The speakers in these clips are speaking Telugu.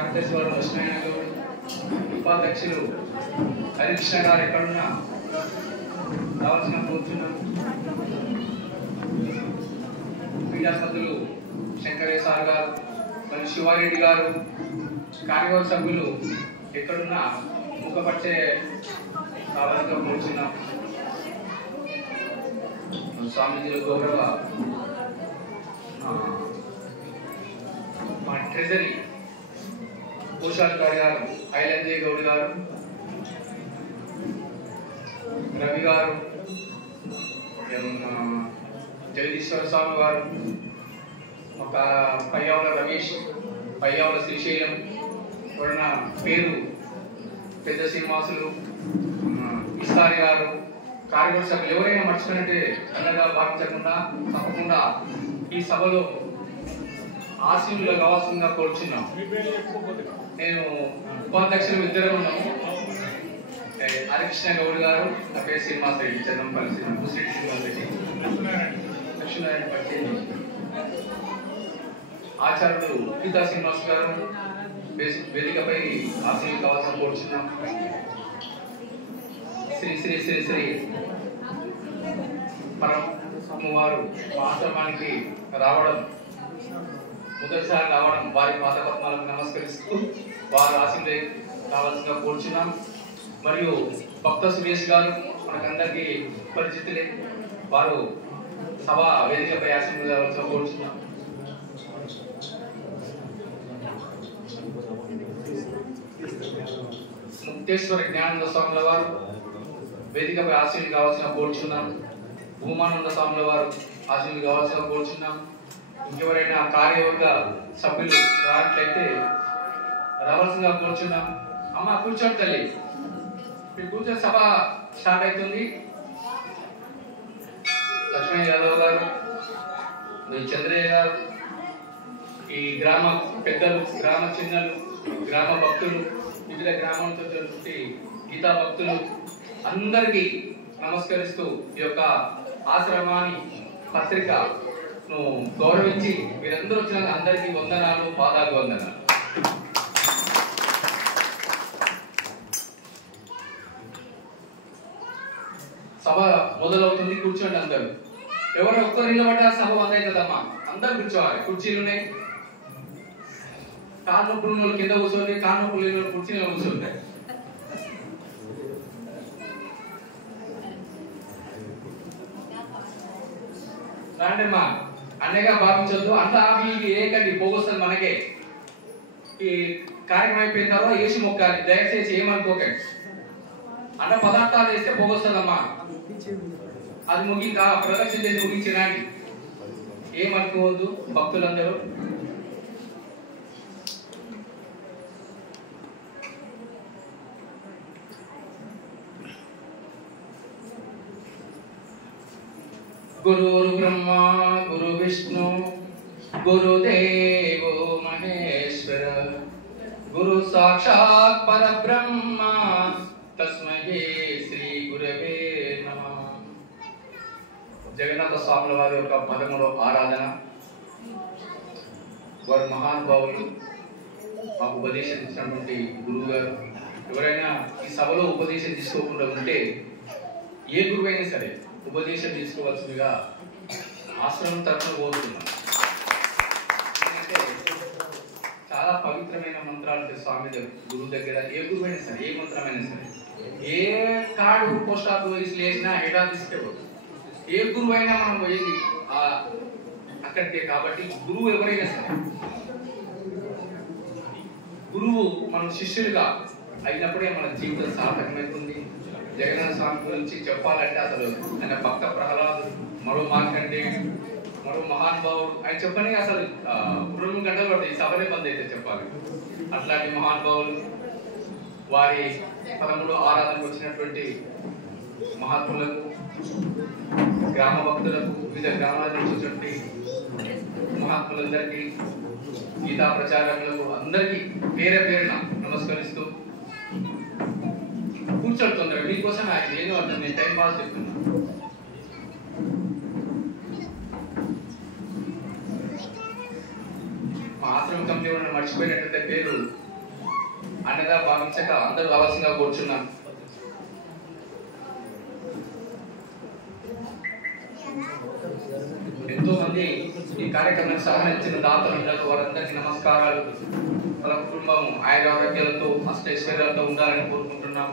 కార్యదర్శి లక్ష్మయ్య ఉపాధ్యక్షులు హరికృష్ణ గారు ఎక్కడున్నా రావాల్సిన కూర్చున్నాం. మీడియా సభ్యులు శంకరయ్య సార్ గారు మరియు శివారెడ్డి గారు, కార్యవర్గ సభ్యులు ఎక్కడున్నా ముఖపరిచే రావాల్సిన కూర్చున్నాం. స్వామీజీల గౌరవ మా ట్రెజరీ కోశాధికారి గారు ఐలంజయ్ గౌడ్ గారు, రవి గారు, జగదీశ్వర స్వామి గారు, ఒక పయ్యావుల రమేష్, పయ్యావుల శ్రీశైలం, ఎవరైనా పేరు పెద్ద శ్రీనివాసులు, ఇస్తారి గారు, కార్యవర్గ సభ్యులు ఎవరైనా మర్చిపోయినట్టే అన్నగా భావించకుండా తప్పకుండా ఈ సభలో ఆశీనులు కావాల్సిందిగా కోరుచున్నాం. నేను ఉపాధ్యక్షులు ఇద్దరు ఉన్నాము. హరికృష్ణ గౌడ్ గారు, నా పేరు శ్రీనివాస్ రెడ్డి, చంద్రంపల్లి శ్రీనివాస్ రెడ్డి, లక్ష్మీనారాయణ పట్టి, ఆచార్యులు గీతా శ్రీనివాస్ గారు వేదికపై ఆశీనులు కావాల్సిన కోరుచున్నాం. శ్రీ శ్రీ శ్రీ శ్రీ పరమ వారు మా ఆశ్రమానికి రావడం, మొదటిసారి రావడం, వారి పాదపద్మాలకు నమస్కరిస్తూ వారు ఆశీర్వే కావాల్సిందిగా కోరుచున్నాం. మరియు భక్త సురేష్ గారు మనకందరికీ పరిచితులే, వారు సభ వేదికపై ఆశీర్వదించవలసిగా కోరుచున్నాం. ముక్తేశ్వర జ్ఞానంద స్వాముల వారు వేదికపై ఆశీర్వది కావాల్సిన కోరుచున్నాం. భూమానంద స్వాముల వారు ఆశీర్వది కావాల్సిన కోరుచున్నాం. ఇంకెవరైనా కార్యవర్గ సభ్యులు రానట్లయితే రావాల్సిందిగా కూర్చున్నాం. అమ్మ కూర్చోండి తల్లి, మీరు కూర్చొని సభ స్టార్ట్ అవుతుంది. లక్ష్మణ్ యాదవ్ గారు, చంద్రయ్య గారు, ఈ గ్రామ పెద్దలు, గ్రామ చిన్నలు, గ్రామ భక్తులు, వివిధ గ్రామాలతో జరుగుతూ గీతా భక్తులు అందరికీ నమస్కరిస్తూ ఈ యొక్క ఆశ్రమాన్ని పత్రికను గౌరవించి మీరందరూ వచ్చిన అందరికీ వందనాలు, పాదాలు వందనాలు. సభ మొదలవుతుంది, కూర్చోండి అందరూ. ఎవరు ఒక్కరు నిలబడ్డా సభ మొదలవుతుందమ్మా, అందరు కూర్చోవాలి. కుర్చీలు ఉన్నాయి, కాలు నొప్పులు ఉన్న కింద కూర్చోండి, కాలు నొప్పులు లేని కుర్చీలో కూర్చోండి. రాండమ్మా, అన్నగా భావించొద్దు, అంతా ఏకండి పోగొస్తుంది మనకే. ఈ కార్యక్రమం అయిపోయిన తర్వాత ఏసి మొక్కాలి, దయచేసి ఏమనుకోకండి. అన్న పదార్థాలు వేస్తే పోగొస్తుందమ్మా, అది ముగింకా ప్రదర్శన చేసి ముగించడానికి ఏమనుకోవద్దు భక్తులందరూ. గురుర్ బ్రహ్మ గురు విష్ణు గురుదేవో మహేశ్వర గురు సాక్షాత్ పరబ్రహ్మ తస్మై శ్రీ గురవే నమః. జగన్నాథ స్వాముల వారి యొక్క పదములో ఆరాధన. వారు మహానుభావులు, మాకు ఉపదేశం ఇచ్చినటువంటి గురువు గారు. ఎవరైనా ఈ సభలో ఉపదేశం తీసుకోకుండా ఉంటే, ఏ గురువైనా సరే ఉపదేశం తీసుకోవాల్సిందిగా ఆశ్రమం తరఫున కోరుతున్నాం. ఎందుకంటే చాలా పవిత్రమైన మంత్రాలు స్వామి గురువు దగ్గర, ఏ గురువైనా సరే, ఏ మంత్రమైనా సరే, ఏ కార్డు పోస్ట్ ఆఫీస్ వేసినా హెడ్ ఆఫీస్కే పోతుంది. ఏ గురువు అయినా మనం పోయేది అక్కడికే. కాబట్టి గురువు ఎవరైనా సరే, గురువు మనం శిష్యులుగా అయినప్పుడే మన జీవితం సార్థకమవుతుంది. జగన్నాథ స్వామి గురించి చెప్పాలంటే అసలు ఆయన భక్త ప్రహ్లాదు, మరో మార్కండేయుడు, మరో మహానుభావుడు. ఆయన చెప్పని అసలు 2 గంటలు పడుతుంది, ఈ సభనే బంద్ అయితే చెప్పాలి. అట్లాంటి మహానుభావులు, వారి పదములో ఆరాధనకు వచ్చినటువంటి మహాత్ములకు, గ్రామ భక్తులకు, వివిధ గ్రామాల నుంచి వచ్చినటువంటి మహాత్ములందరికీ, గీతా ప్రచారకులకు అందరికీ పేరు పేరున నమస్కరిస్తూ కూర్చోండి. తొందరగా మీకోసం ఆయన ఏదో అర్థం, నేను టైం పాస్ చెప్తున్నా. మా ఆశ్రమం కమిటీ ఉన్న మర్చిపోయినట్లయితే పేరు అన్నగా భావించక అందరూ రావాల్సిందిగా కోరుచున్నాను. ఎంతో మంది ఈ కార్యక్రమానికి సహకరించిన దాతలకు వారందరికీ నమస్కారాలు. వాళ్ళ కుటుంబం ఆయురారోగ్యాలతో అష్టైశ్వర్యాలతో ఉండాలని కోరుకుంటున్నాం.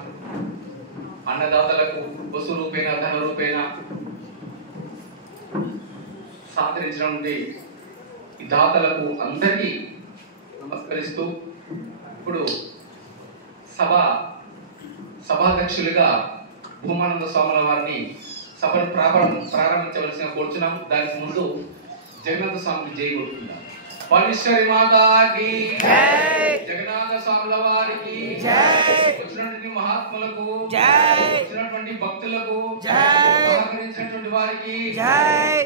అన్నదాతలకు వస్తు రూపేణ ధన రూపేణ సహకరించినటువంటి ఈ దాతలకు అందరికీ నమస్కరిస్తూ ఇప్పుడు సభాధ్యక్షులుగా భూమానంద స్వాముల వారిని సభను ప్రారంభించవలసిన కోరుచున్నాం. దానికి ముందు జగన్నాథ స్వామికి జై కొడుతున్నాం. పరమేశ్వరి మాతాకి జై, జగన్నాథ స్వాముల వారికి జై, వచ్చినటువంటి మహాత్ములకు జై, వచ్చినటువంటి భక్తులకు జై, సహకరించినటువంటి వారికి జై.